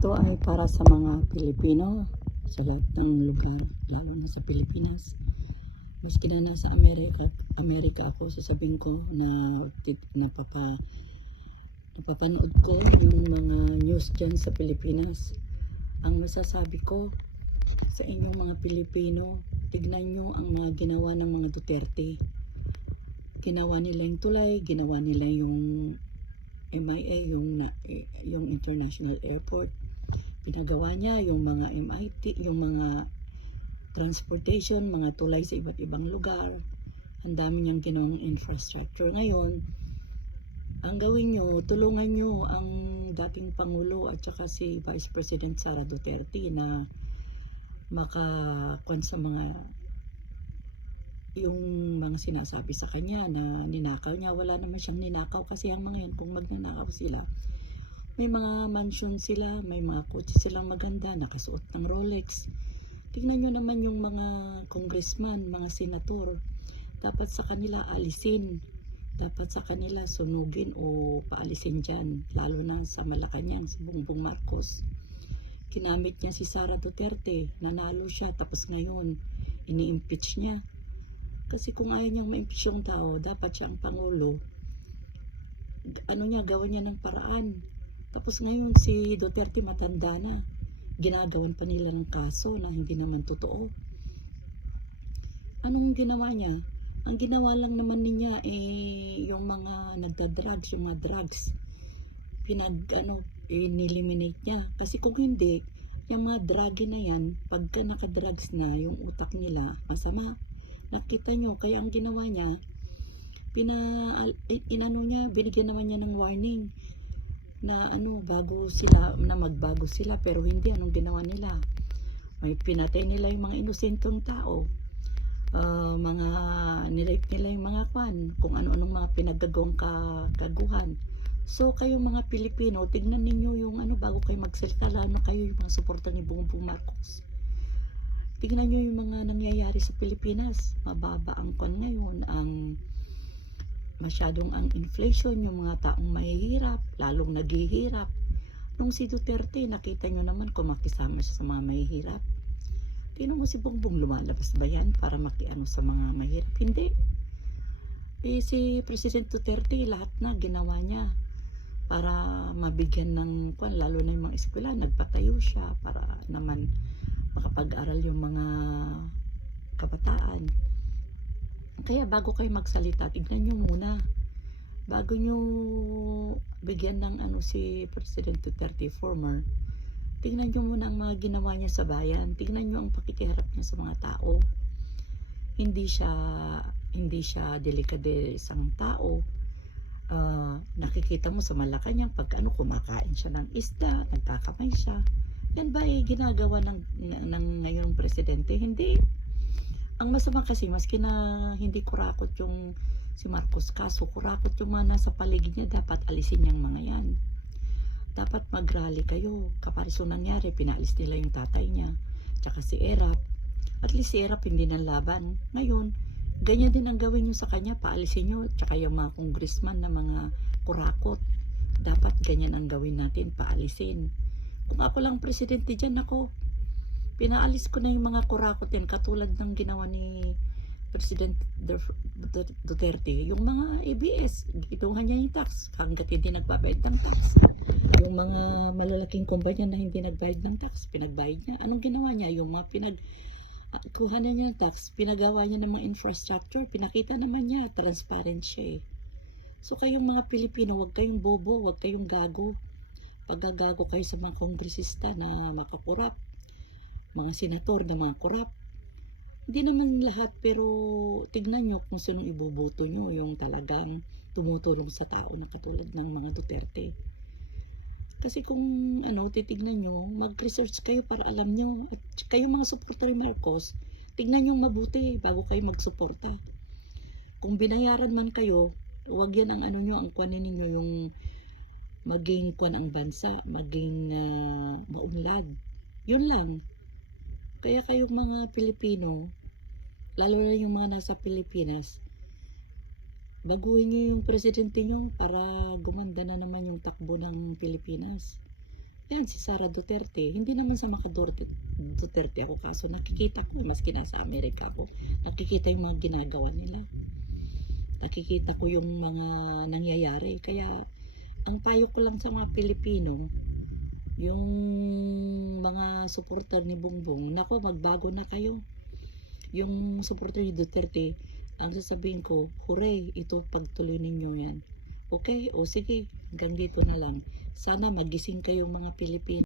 Ito ay para sa mga Pilipino sa lahat ng lugar, lalo na sa Pilipinas. Maski na nasa Amerika ako, sasabihin ko na napapanood ko yung mga news dyan sa Pilipinas. Ang masasabi ko sa inyong mga Pilipino, tignan nyo ang mga ginawa ng mga Duterte. Ginawa nila yung tulay, ginawa nila yung MIA, yung International Airport. Pinagawa niya yung mga MIT, yung mga transportation, mga tulay sa iba't ibang lugar. Ang dami niyang ginawang infrastructure. Ngayon, ang gawin nyo, tulungan nyo ang dating Pangulo at saka si Vice President Sara Duterte na makakuan sa yung mga sinasabi sa kanya na ninakaw niya. Wala naman siyang ninakaw kasi ang mga yan, kung magnanakaw sila, may mga mansion sila, may mga kotse silang maganda, nakasuot ng Rolex. Tingnan nyo naman yung mga congressman, mga senator. Dapat sa kanila alisin. Dapat sa kanila sunugin o paalisin dyan. Lalo na sa Malacanang, sa Bongbong Marcos. Kinamit niya si Sara Duterte. Nanalo siya. Tapos ngayon, ini-impeach niya. Kasi kung ayaw niyang ma-impeach yung tao, dapat siya ang Pangulo. Gawin niya ng paraan. Tapos ngayon si Duterte matanda na. Ginagawan pa nila ng kaso na hindi naman totoo. Anong ginawa niya? Ang ginawa lang naman niya yung mga nagda-drugs, yung mga drugs. Ineliminate niya. Kasi kung hindi, yung mga druggy na yan, pagka nakadrugs na, yung utak nila, masama. Nakita nyo, kaya ang ginawa niya, binigyan naman niya ng warning na magbago sila, pero hindi. Anong ginawa nila? May pinatay nila yung mga inosentong tao, nirape nila yung mga kung ano-anong mga pinagagawang kaguhan. So kayo mga Pilipino, tignan ninyo yung bago kayo magsalita, lalo na kayo yung mga suporta ni Bongbong Marcos. Tignan nyo yung mga nangyayari sa Pilipinas. Mababa ang ngayon, masyadong ang inflation, yung mga taong mahihirap, lalong naghihirap. Nung si Duterte, nakita nyo naman kung makisama siya sa mga mahihirap. Tingnan mo si Bongbong, lumalabas ba yan para makiano sa mga mahirap? Hindi. Si President Duterte, lahat na ginawa niya para mabigyan ng lalo na yung mga eskwela, nagpatayo siya para naman makapag-aral yung mga kabataan. Kaya bago kayo magsalita, tignan nyo muna. Bago nyo bigyan ng si President Duterte, former, tignan nyo muna ang mga ginawa niya sa bayan. Tignan nyo ang pakikiharap niya sa mga tao. Hindi siya delikadesang tao. Nakikita mo sa Malacanang pag kumakain siya ng isda, nagkakamay siya. Yan ba ginagawa ng ngayong presidente? Hindi. Ang masama kasi, maski na hindi kurakot yung si Marcos, kaso kurakot yung mga nasa paligid niya, dapat alisin yung mga yan. Dapat mag-rally kayo. Kapariso nangyari, pinaalis nila yung tatay niya, tsaka si Erap. At least si Erap hindi ng laban. Ngayon, ganyan din ang gawin nyo sa kanya, paalisin nyo, tsaka yung mga congressman na mga kurakot. Dapat ganyan ang gawin natin, paalisin. Kung ako lang presidente dyan, pinaalis ko na yung mga kurakot yan, katulad ng ginawa ni President Duterte. Yung mga ABS, itungan niya yung tax, hanggat hindi nagbabayad ng tax. Yung mga malalaking kumpanya na hindi nagbayad ng tax, pinagbayad niya. Anong ginawa niya? Yung mga kuhanan niya ng tax, pinagawa niya ng mga infrastructure, pinakita naman niya, transparent siya . So kayong mga Pilipino, wag kayong bobo, wag kayong gago. Pagagago kayo sa mga kongresista na makakurap, mga senator na mga kurap. Hindi naman lahat, pero tignan nyo kung sinong iboboto nyo, yung talagang tumutulong sa tao na katulad ng mga Duterte. Kasi kung titignan nyo, mag-research kayo para alam nyo. At kayo mga suporta ni Marcos, tignan nyo mabuti bago kayo magsuporta. Kung binayaran man kayo, huwag yan ang ang kuanin ninyo, yung maging ang bansa, maging maunlad. Yun lang. Kaya kayong mga Pilipino, lalo na yung mga nasa Pilipinas, baguhin nyo yung presidente nyo para gumanda na naman yung takbo ng Pilipinas. Ayan, si Sara Duterte, hindi naman sa Duterte ako, kaso nakikita ko, maski nasa Amerika ako, nakikita yung mga ginagawa nila. Nakikita ko yung mga nangyayari. Kaya, ang payo ko lang sa mga Pilipino, yung mga supporter ni Bongbong, nako, magbago na kayo. Yung supporter ni Duterte, ang sasabihin ko, hooray, ito pagtuloy ninyo yan. Okay, o sige, hanggang dito na lang. Sana magising kayong mga Pilipino.